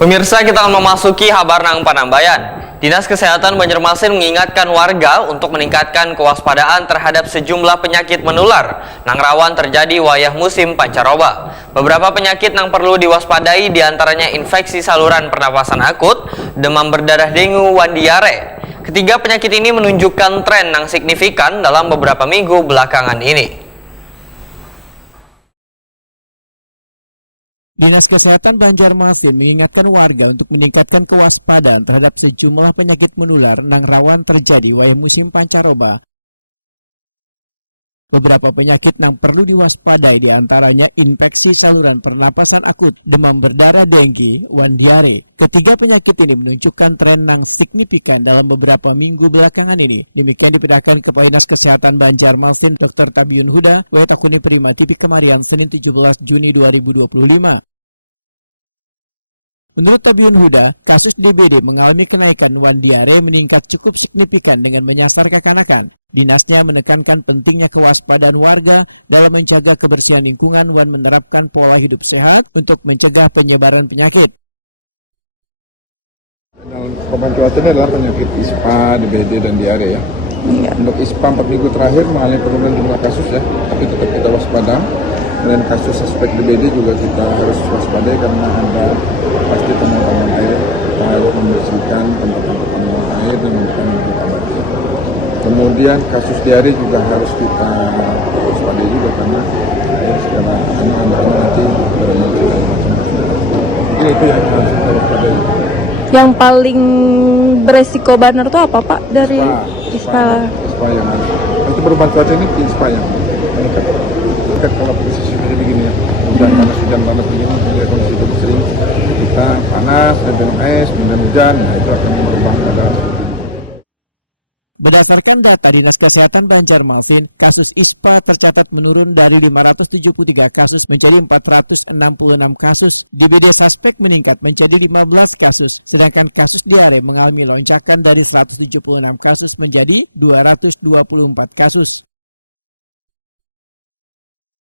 Pemirsa, kita akan memasuki kabar nang Panambayan. Dinas Kesehatan Banjarmasin mengingatkan warga untuk meningkatkan kewaspadaan terhadap sejumlah penyakit menular nang rawan terjadi wayah musim pancaroba. Beberapa penyakit nang perlu diwaspadai diantaranya infeksi saluran pernapasan akut, demam berdarah dengue, dan diare. Ketiga penyakit ini menunjukkan tren yang signifikan dalam beberapa minggu belakangan ini. Dinas Kesehatan Banjarmasin mengingatkan warga untuk meningkatkan kewaspadaan terhadap sejumlah penyakit menular nang rawan terjadi wayah musim pancaroba. Beberapa penyakit nang perlu diwaspadai diantaranya infeksi saluran pernapasan akut, demam berdarah dengue, dan diare. Ketiga penyakit ini menunjukkan tren nang signifikan dalam beberapa minggu belakangan ini. Demikian dipindahkan ke Dinas Kesehatan Banjarmasin Dr. Tabiun Huda, Takuni Prima TV Kemarian, Senin 17 Juni 2025. Menurut Tabiun Huda, kasus DBD mengalami kenaikan wan diare meningkat cukup signifikan dengan menyasar kekanakan. Dinasnya menekankan pentingnya kewaspadaan warga dalam menjaga kebersihan lingkungan dan menerapkan pola hidup sehat untuk mencegah penyebaran penyakit. Dalam perubahan cuaca ini adalah penyakit ISPA, DBD, dan diare ya. Untuk ISPA 4 minggu terakhir mengalami penurunan jumlah kasus ya, tapi tetap kita waspada. Dan kasus suspek DBD juga kita harus waspadai karena ada pasti temuan air. Kita harus membersihkan tempat-tempat penurunan air dan memberikan obat. Kemudian kasus diare juga harus kita waspadai juga karena air segala anak-anak nanti bermacam macam-macam. Jadi itu yang harus kita waspadai. Yang paling beresiko benar itu apa Pak dari ISPA? ISPA yang nanti perubahan cuaca ini ISPA yang meningkat. Kalau posisi seperti begini ya, hujan panas begini, ya kondisi cukup sering kita panas dan minum es, minum hujan, nah itu akan merubah keadaan seperti ini. Berdasarkan data Dinas Kesehatan Banjarmasin, kasus ISPA tercatat menurun dari 573 kasus menjadi 466 kasus. DBD suspek meningkat menjadi 15 kasus, sedangkan kasus diare mengalami lonjakan dari 176 kasus menjadi 224 kasus.